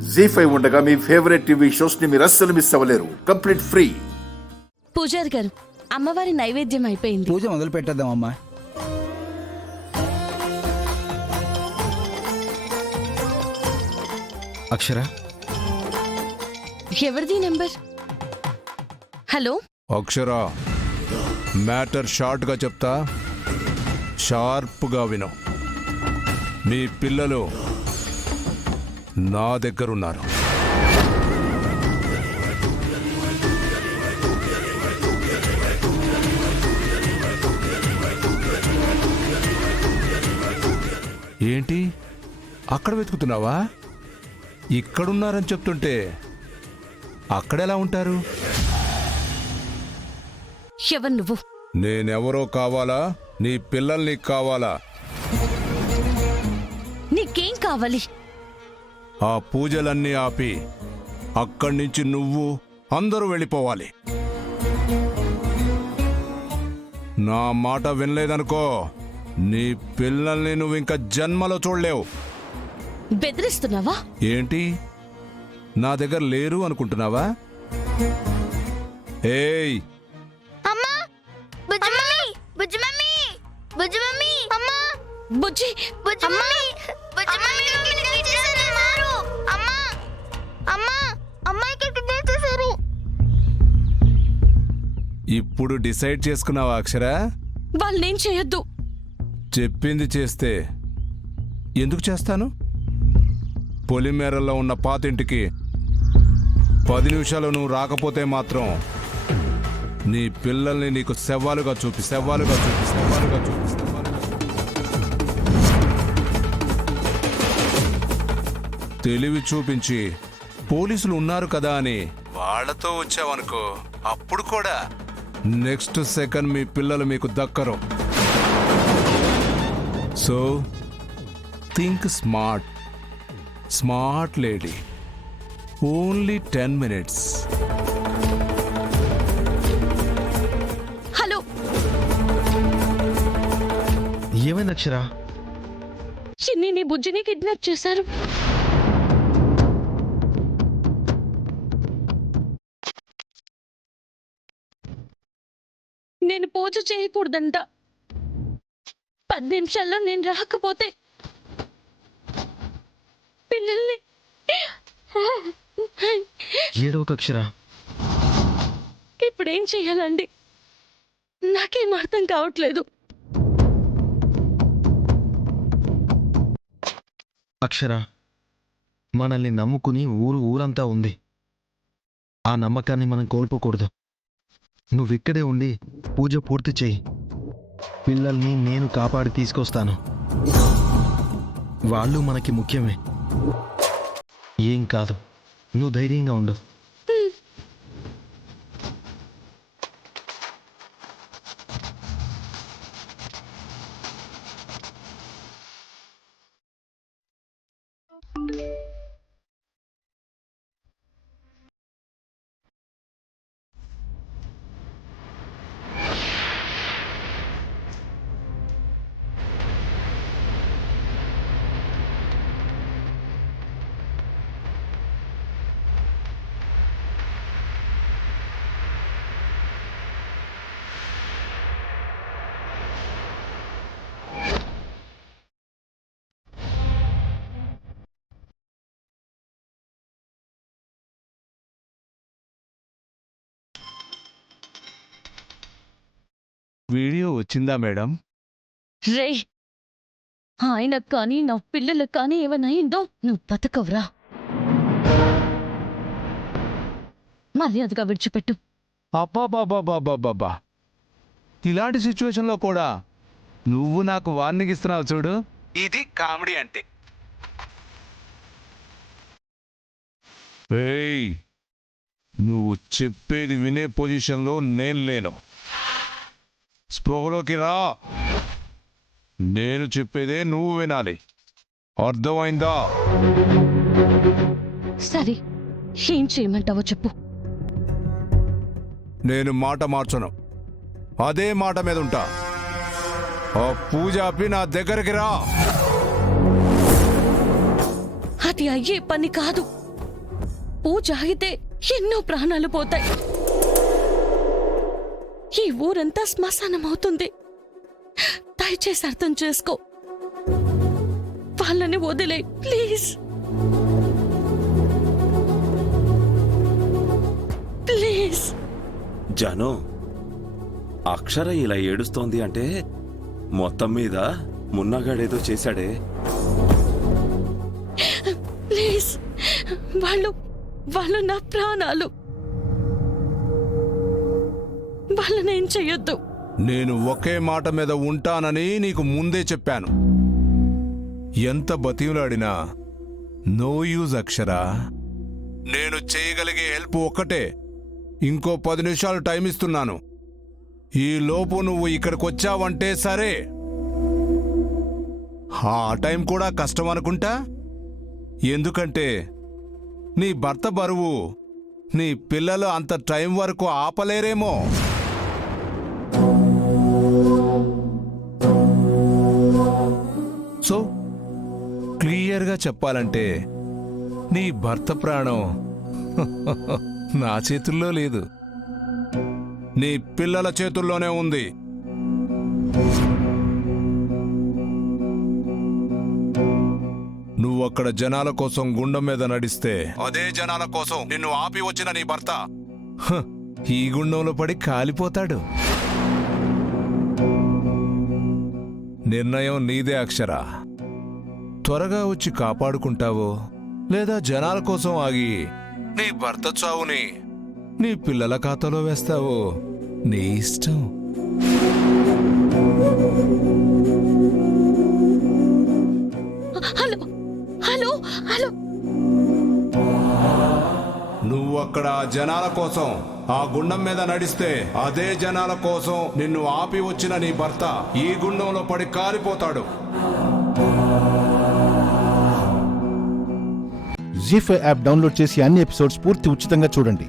జీ5 ఉండగా మీ favourite TV shows ని మీరు అస్సలు మిస్ అవ్వలేరు. Complete free. పూజారి గారు, అమ్మవారి నైవేద్యం అయిపోయింది. పూజ మొదలు పెట్టేద్దామమ్మా. అక్షర, ఎవరిది నెంబర్? హలో అక్షర, మ్యాటర్ షార్ట్గా చెప్తా, షార్ప్గా విను. మీ పిల్లలు నా దగ్గరున్నారు. ఏంటి అక్కడ వెతుకుతున్నావా? ఇక్కడున్నారని చెప్తుంటే అక్కడెలా ఉంటారు? ఎవరు నువ్వు? నేనెవరో కావాలా? నీ పిల్లల్ని కావాలా? నీకేం కావాలి? ఆ పూజలన్నీ ఆపి అక్కడి నుంచి నువ్వు అందరూ వెళ్ళిపోవాలి. నా మాట వినలేదనుకో, నీ పిల్లల్ని నువ్వు ఇంకా జన్మలో చూడలేవు. బెదిరిస్తున్నావా? ఏంటి, నా దగ్గర లేరు అనుకుంటున్నావా? ఏయ్, అమ్మా, బుజ్జి మమ్మీ, బుజ్జి మమ్మీ, బుజ్జి మమ్మీ, అమ్మా, బుజ్జి, బుజ్జి మమ్మీ, బుజ్జి మమ్మీ కిడ్నాప్ చేశారు. అమ్మా, అమ్మా, అమ్మాయికి కిడ్నాప్ చేశారు. ఇప్పుడు డిసైడ్ చేసుకున్నావా అక్షరా? వాళ్ళనేం చేయొద్దు. చెప్పింది చేస్తే ఎందుకు చేస్తాను? పొలిమేరల్లో ఉన్న పాతింటికి 10 నిమిషాలు నువ్వు రాకపోతే మాత్రం నీ పిల్లల్ని నీకు శవాలుగా చూపి తెలివి చూపించి పోలీసులు ఉన్నారు కదా అని వాళ్ళతో వచ్చావనుకో, అప్పుడు కూడా నెక్స్ట్ సెకండ్ మీ పిల్లలు మీకు దక్కరు. So think smart, smart lady. Only 10 minutes. Hello, ఏమైంది అక్షర? చిన్ని బుజ్జిని కిడ్నాప్ చేశారు. నేను పూజ చేయకూడదంట. 10 నిమిషాల్లో నేను రాకపోతే పిల్లల్ని. ఏడవకు అక్షర. ఇప్పుడేం చెయ్యాలండి? నాకేం అర్థం కావట్లేదు. అక్షర, మనల్ని నమ్ముకుని ఊరంతా ఉంది. ఆ నమ్మకాన్ని మనం కోల్పోకూడదు. నువ్విక్కడే ఉండి పూజ పూర్తి చెయ్యి. పిల్లల్ని నేను కాపాడి తీసుకొస్తాను. వాళ్ళు మనకి ముఖ్యమే. ఏం కాదు, నువ్వు ధైర్యంగా ఉండు. వీడియో వచ్చిందా మేడం? రే, ఆయనకు కానీ నా పిల్లలకు కానీ ఏమనయిందో నువ్వు బతకవురా. మర్యాదగా విడిచిపెట్టు. అబ్బాబాబాబాబాబా, ఇలాంటి సిచ్యువేషన్లో కూడా నువ్వు నాకు వార్నింగ్ ఇస్తున్నావు చూడు, ఇది కామెడీ అంటే. ఏయ్, నువ్వు చెప్పేది వినే పొజిషన్లో నేను లేను. స్పృహలోకి రా. నేను చెప్పేదే నువ్వు వినాలి, అర్థమైందా? సరే, ఏం చేయమంటావో చెప్పు. నేను మాట మార్చను, అదే మాట మీద ఉంటా. ఆ పూజ ఆపి నా దగ్గరికి రా. అది అయ్యే పని కాదు. పూజ ఆగితే ఎన్నో ప్రాణాలు పోతాయి. ఈ ఊరంతా శ్మశానం అవుతుంది. దయచేసి అర్థం చేసుకో. వాళ్ళని వదిలే ప్లీజ్ ప్లీజ్. జాను, అక్షర ఇలా ఏడుస్తోంది అంటే మొత్తం మీద మున్నగాడేదో చేశాడే. ప్లీజ్, వాళ్ళు నా ప్రాణాలు. వాళ్ళనేం చెయ్యొద్దు. నేను ఒకే మాట మీద ఉంటానని నీకు ముందే చెప్పాను. ఎంత బతిమలాడినా నో యూజ్ అక్షరా. నేను చేయగలిగే హెల్ప్ ఒక్కటే. ఇంకో 10 నిమిషాలు టైం ఇస్తున్నాను. ఈ లోపు నువ్వు ఇక్కడికొచ్చావంటే సరే. ఆ టైం కూడా కష్టం అనుకుంటా. ఎందుకంటే నీ భర్త బరువు నీ పిల్లలు అంత టైం వరకు ఆపలేరేమో. సో క్లియర్గా చెప్పాలంటే నీ భర్త ప్రాణం నా చేతుల్లో లేదు, నీ పిల్లల చేతుల్లోనే ఉంది. నువ్వక్కడ జనాల కోసం గుండం మీద నడిస్తే అదే జనాల కోసం నిన్ను ఆపి వచ్చిన నీ భర్త ఈ గుండంలో పడి కాలిపోతాడు. నిర్ణయం నీదే అక్షర. త్వరగా వచ్చి కాపాడుకుంటావో లేదా జనాల కోసం ఆగి నీ భర్త చావుని నీ పిల్లల ఖాతాలో వేస్తావో నీ ఇష్టం. Hello hello hello. నువ్వు అక్కడ జనాల కోసం ఆ గుండం మీద నడిస్తే అదే జనాల కోసం నిన్ను ఆపి వచ్చిన నీ భర్త ఈ గుండంలో పడి కాలిపోతాడు. జీ5 యాప్ డౌన్లోడ్ చేసి అన్ని ఎపిసోడ్స్ పూర్తి ఉచితంగా చూడండి.